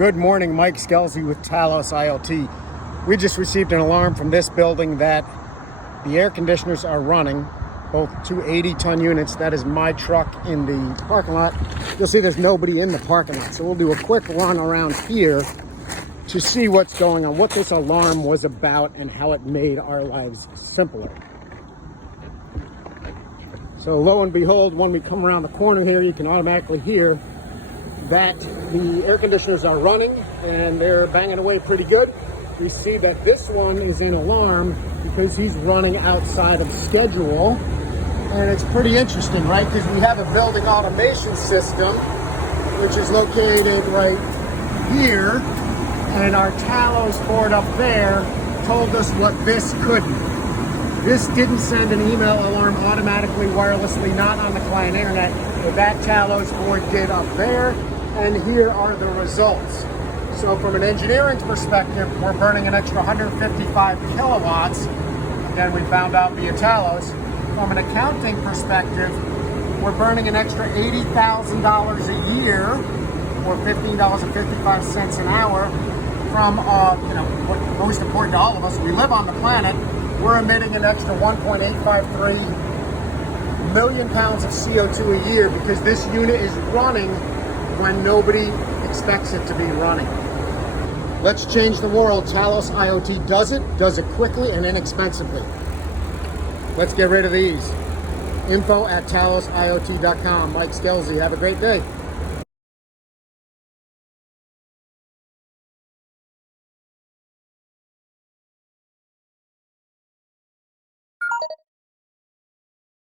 Good morning, Mike Skelzy with Talos IoT. We just received an alarm from this building that the air conditioners are running, both 280-ton units. That is my truck in the parking lot. You'll see there's nobody in the parking lot. So we'll do a quick run around here to see what's going on, what this alarm was about, and how it made our lives simpler. So lo and behold, when we come around the corner here, you can automatically hear that the air conditioners are running and they're banging away pretty good. We see that this one is in alarm because he's running outside of schedule. And it's pretty interesting, right? Because we have a building automation system, which is located right here. And our Talos board up there told us what this couldn't. This didn't send an email alarm automatically, wirelessly, not on the client internet. But that Talos board did up there. And here are the results. So from an engineering perspective, we're burning an extra 155 kilowatts. Again, we found out via Talos. From an accounting perspective, we're burning an extra $80,000 a year, or $15.55 an hour. From what's most important to all of us, we live on the planet. We're emitting an extra 1.853 million pounds of CO2 a year because this unit is running when nobody expects it to be running. Let's change the world. Talos IoT does it quickly and inexpensively. Let's get rid of these. info@talosiot.com. Mike Skelzy, have a great day.